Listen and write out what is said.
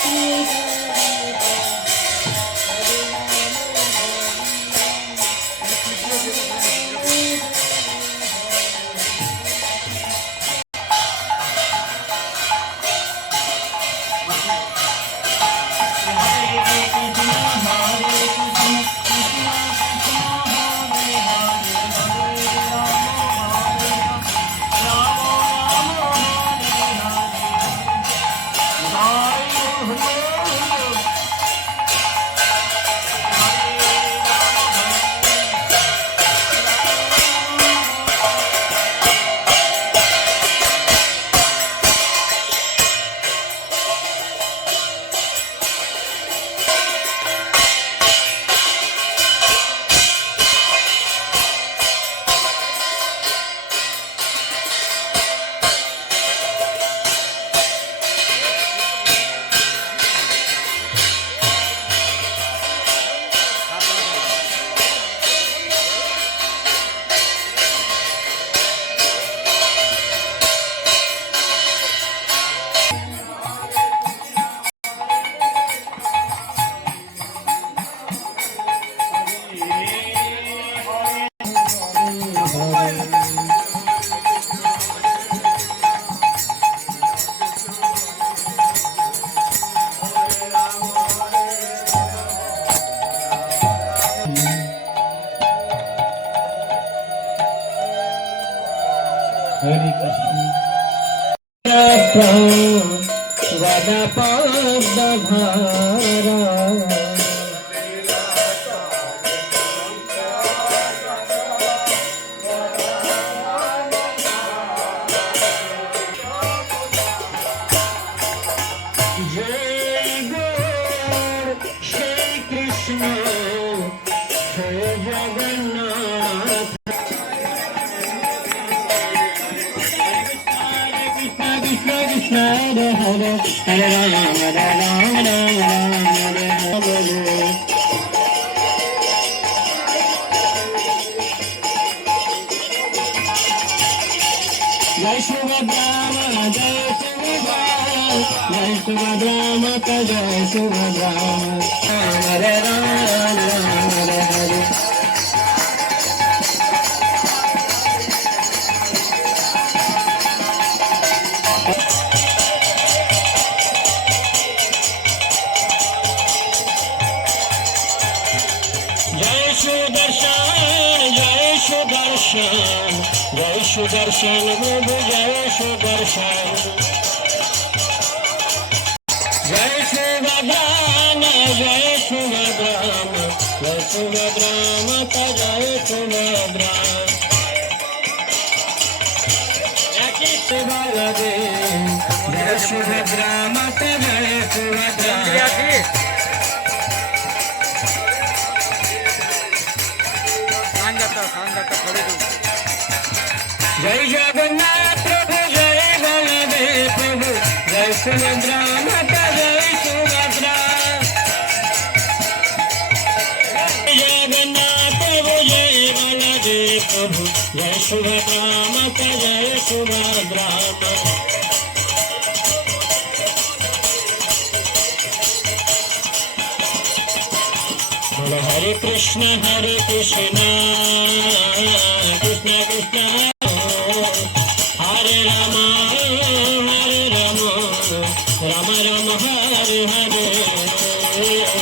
Jesus. জয় গৌর শ্রী কৃষ্ণ জয় Jagannath Shubhadrama Jai Shubhadrama Jai Shubhadrama Jai Shubhadrama সুদর্শন জয় সুদর্শন, প্রভু জয় সুদর্শন। জয় সুভদ্রাম জয় সুভদ্রাম জয় সুভদ্রাম জয় সুভদ্রাম। একই সুভদ্রে জয় সুভদ্রাম। জয় সুভদ্রাম জয় জগন্নাথ প্রভু জয় বলদেব প্রভু জয় সুভদ্রা মাতা জয় সুভদ্রা জয় জগন্নাথ প্রভু জয় বলদেব প্রভু জয় সুভদ্রা মাতা জয় সুভদ্রা হরে হরে কৃষ্ণ হরে কৃষ্ণ কৃষ্ণ কৃষ্ণ, হরে রাম হরে রাম রাম রাম, হরে হরে।